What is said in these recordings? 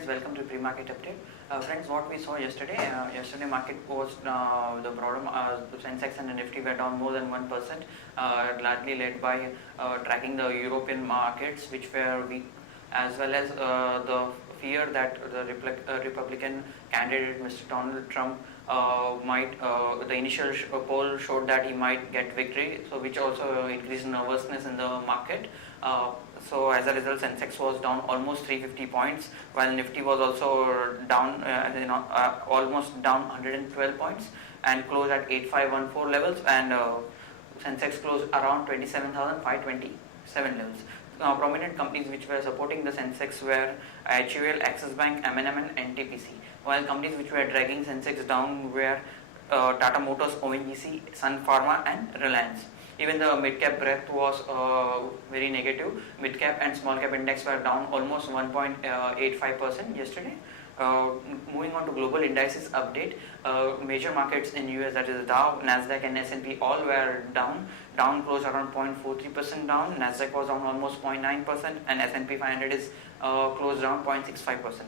friends, welcome to pre-market update. Friends, what we saw yesterday, yesterday market was the broader Sensex and the Nifty were down more than 1%, largely led by tracking the European markets which were weak, as well as the fear that the Republican candidate Mr. Donald Trump the initial poll showed that he might get victory, so which also increased nervousness in the market. So as a result, Sensex was down almost 350 points, while Nifty was also down, almost down 112 points and closed at 8514 levels, and Sensex closed around 27,527 levels. Prominent companies which were supporting the Sensex were HUL, Axis Bank, M&M and NTPC, while companies which were dragging Sensex down were Tata Motors, ONGC, Sun Pharma and Reliance. Even the mid-cap breadth was very negative. Mid-cap and small-cap index were down almost 1.85% yesterday. Moving on to global indices update, major markets in US, that is Dow, Nasdaq and S&P, all were down. Down closed around 0.43% down. Nasdaq was down almost 0.9% and S&P 500 is closed down 0.65%.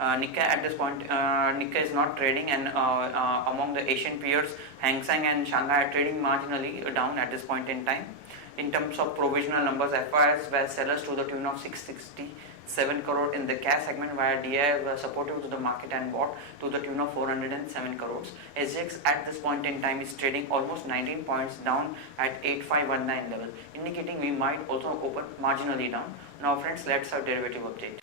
Nikkei at this point, Nikkei is not trading, and among the Asian peers, Hang Seng and Shanghai are trading marginally down at this point in time. In terms of provisional numbers, FIs were sellers to the tune of 667 crore in the cash segment, while DI were supportive to the market and bought to the tune of 407 crores. SGX at this point in time is trading almost 19 points down at 8519 level, indicating we might also open marginally down. Now friends, let's have derivative update.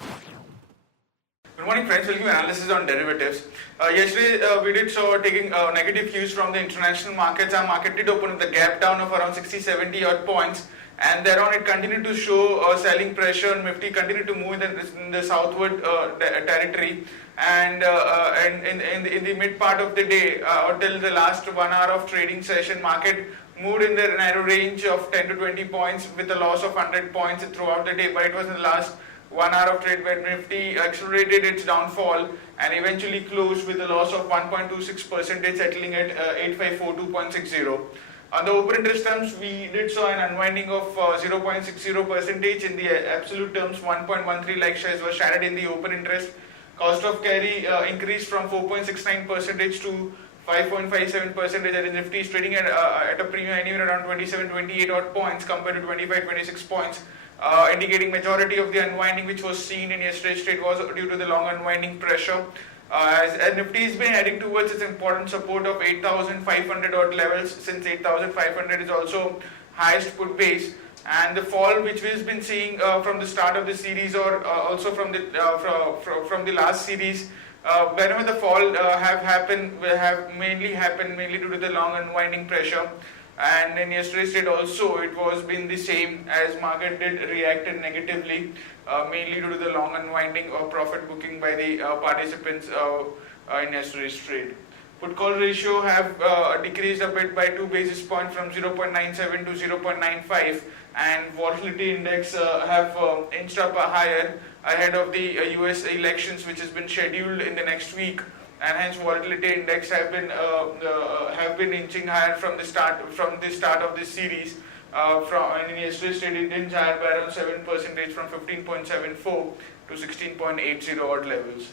Good morning friends, we'll give analysis on derivatives. Yesterday we did show taking negative cues from the international markets. Our market did open with a gap down of around 60-70 odd points, and thereon it continued to show selling pressure, and Nifty continued to move in the southward territory, and in the mid part of the day until the last 1 hour of trading session, market moved in the narrow range of 10 to 20 points with a loss of 100 points throughout the day, but it was in the last 1 hour of trade where Nifty accelerated its downfall and eventually closed with a loss of 1.26%, settling at 8542.60. On the open interest terms, we did saw an unwinding of 0.60%. In the absolute terms, 1.13 lakh shares were shredded in the open interest. Cost of carry increased from 4.69% to 5.57%, and Nifty is trading at a premium anywhere around 27-28 odd points compared to 25-26 points. Indicating majority of the unwinding which was seen in yesterday's trade was due to the long unwinding pressure. As Nifty has been heading towards its important support of 8,500 odd levels, since 8,500 is also highest put base, and the fall which we've been seeing from the start of the series, or also from the last series, whenever the fall have mainly happened due to the long unwinding pressure. And in yesterday's trade also, it was been the same, as market did reacted negatively, mainly due to the long unwinding or profit booking by the participants in yesterday's trade. Put call ratio have decreased a bit by 2 basis points from 0.97 to 0.95, and volatility index have inched up higher ahead of the US elections, which has been scheduled in the next week. And hence volatility index have been inching higher from the start of this series. In yesterday's trade, it inched higher by around 7% from 15.74 to 16.80 odd levels.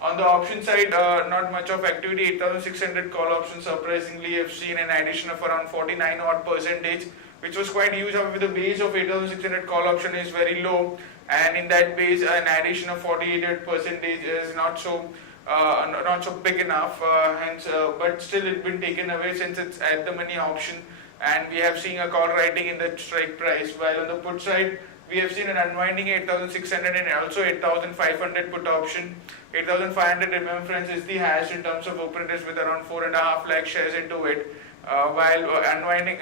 On the option side, not much of activity. 8,600 call options surprisingly have seen an addition of around 49 odd percentage, which was quite huge. However, the base of 8,600 call option is very low, and in that base, an addition of 48 percentage is not so big enough, but still it's been taken away since it's at the money option, and we have seen a call writing in the strike price. While on the put side, we have seen an unwinding 8,600 and also 8,500 put option. 8,500, remember friends, is the highest in terms of open interest with around 4.5 lakh shares into it. While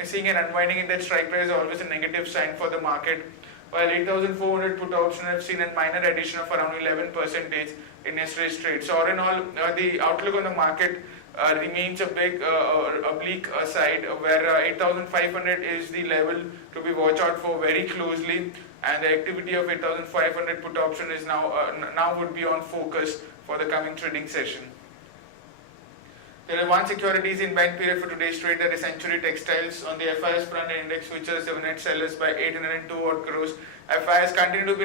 seeing an unwinding in that strike price is always a negative sign for the market. While 8,400 put option have seen a minor addition of around 11% in yesterday's trade. So all in all, the outlook on the market remains a big oblique side, where 8,500 is the level to be watched out for very closely, and the activity of 8,500 put option is now would be on focus for the coming trading session. There are one securities in bank period for today's trade, that is Century Textiles. On the FIS front, the index futures have net sellers by 802 odd crores. FIS continue to be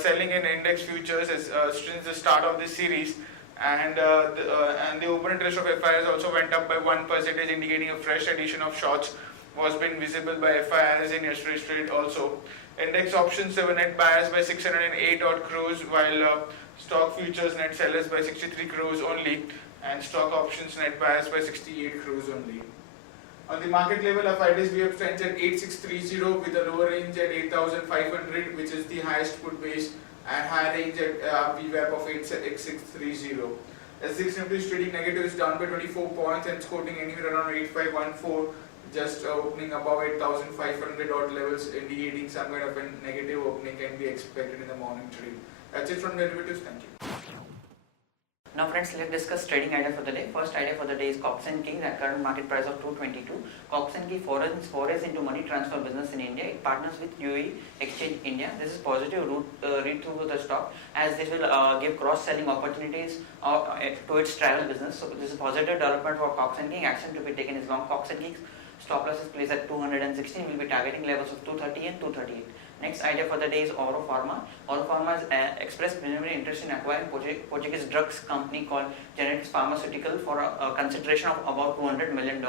selling in index futures since the start of this series, and the open interest of FIS also went up by 1%, indicating a fresh addition of shorts was been visible by FIS in yesterday's trade also. Index options have a net buyers by 608 odd crores, while stock futures net sellers by 63 crores only, and stock options net buyers by 68 crores only. On the market level, FIDs VWAP stands at 8630 with a lower range at 8500, which is the highest put base, and high range at VWAP of 8630. S6 Nifty is trading negative, is down by 24 points and quoting anywhere around 8514, just opening above 8500 odd levels, indicating some kind of a negative opening can be expected in the morning trade. That's it from derivatives. Thank you. Now friends, let's discuss trading idea for the day. First idea for the day is Cox & Kings at current market price of 222. Cox & Kings forays into money transfer business in India. It partners with UAE Exchange India. This is positive read through the stock, as this will give cross-selling opportunities to its travel business. So this is positive development for Cox & Kings. Action to be taken is long Cox & Kings. Stop loss is placed at 216. Will be targeting levels of 230 and 238. Next idea for the day is Oro Pharma. Oro Pharma has expressed preliminary interest in acquiring Portuguese drugs company called Genetics Pharmaceutical for a consideration of about $200 million.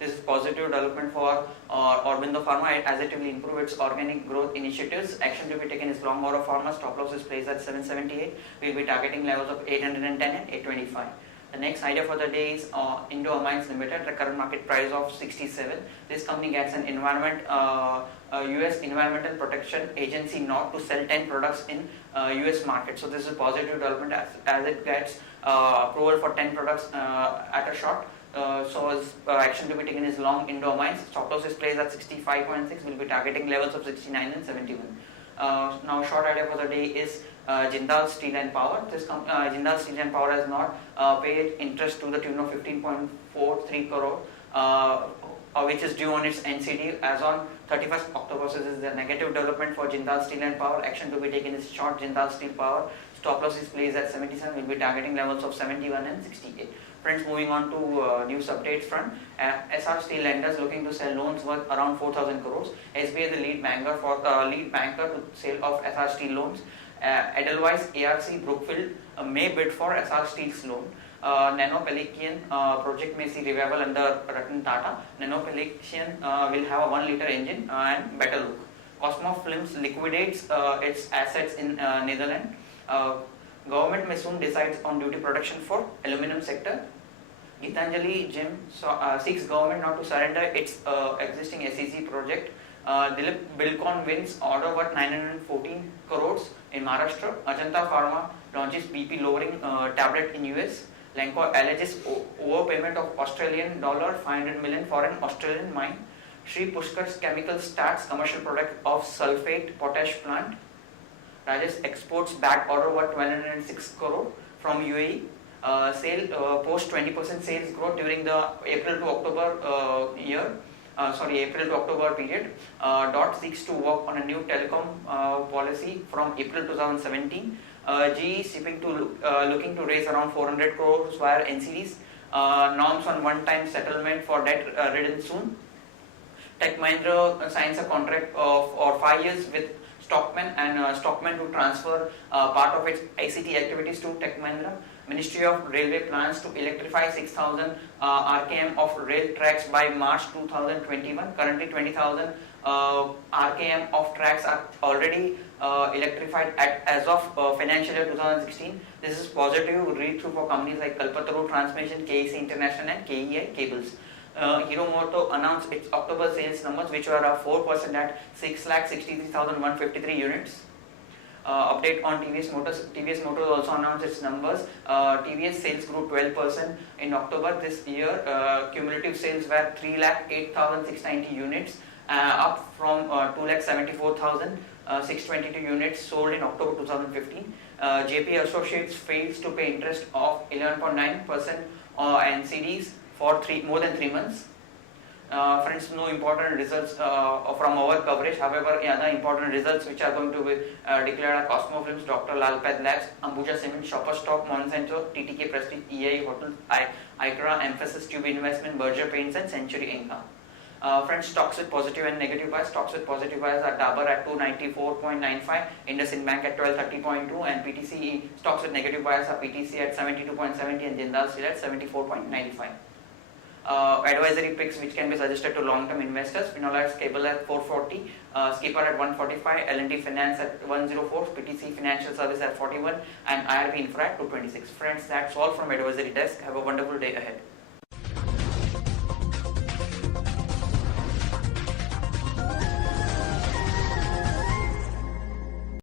This is positive development for Aurobindo Pharma, as it will improve its organic growth initiatives. Action to be taken is long Oro Pharma. Stop loss is placed at 778. We will be targeting levels of 810 and 825. The next idea for the day is Indo Amines Limited, the current market price of 67. This company gets an US Environmental Protection Agency nod to sell 10 products in US market. So this is a positive development as it gets approval for 10 products at a shot. So action to be taken is long Indo Amines. Stop loss is placed at 65.6. We'll be targeting levels of 69 and 71. Now short idea for the day is Jindal Steel and Power. This Jindal Steel and Power has not paid interest to the tune of 15.43 crore, which is due on its NCD as on 31st October. So this is the negative development for Jindal Steel and Power. Action to be taken is short Jindal Steel Power. Stop loss is placed at 77. We'll be targeting levels of 71 and 68. Friends, moving on to news updates front. SR Steel lenders looking to sell loans worth around 4,000 crores. SBI the lead banker to sale of SR Steel loans. Edelweiss, ARC, Brookfield may bid for SR Steel's loan. Nano Pelican project may see revival under Ratan Tata. Nano Pelican will have a 1 liter engine and better look. Cosmo Films liquidates its assets in Netherlands. Government may soon decide on duty protection for aluminum sector. Gitanjali Gem seeks government not to surrender its existing SEZ project. Dilip Bilcon wins order worth 914 crores in Maharashtra. Ajanta Pharma launches BP lowering tablet in US. Lanco alleges overpayment of Australian dollar 500 million for an Australian mine. Sri Pushkar Chemicals starts commercial product of sulfate potash plant. Rajesh exports back order worth 1,206 crore from UAE. Post 20% sales growth during the April to October April to October period. DOT seeks to work on a new telecom policy from April 2017. GE shipping to looking to raise around 400 crores via NCDs. Norms on one-time settlement for debt ridden soon. Tech Mahindra signs a contract for 5 years with Stockman to transfer part of its ICT activities to Tech Mahindra. Ministry of Railway plans to electrify 6,000 RKM of rail tracks by March 2021. Currently 20,000 RKM of tracks are already electrified as of financial year 2016. This is positive read through for companies like Kalpataru Transmission, KEC International and KEI Cables. Hero Moto announced its October sales numbers, which were up 4% at 6,63,153 units. Update on TVS Motors. TVS Motors also announced its numbers. TVS sales grew 12% in October this year. Cumulative sales were 3,08,690 units, up from 2,74,622 units sold in October 2015. JP Associates fails to pay interest of 11.9% NCDs for more than 3 months. Friends, no important results from our coverage. However, the important results which are going to be declared are Cosmo Films, Dr. Lal Path Labs, Ambuja Cement, Shoppers Stop, Monsanto, TTK Prestige, EI Hotels, ICRA, Emphasis Tube Investment, Berger Paints, and Century Inca. Friends, stocks with positive and negative bias. Stocks with positive bias are Dabur at 294.95, IndusInd Bank at 1230.2, and PTC. Stocks with negative bias are PTC at 72.70 and Jindal Steel at 74.95. Advisory picks which can be suggested to long-term investors: Finolex Cable at 440, Skipper at 145, L&T Finance at 104, PTC Financial Service at 41, and IRB Infra at 226. Friends, that's all from Advisory Desk. Have a wonderful day ahead.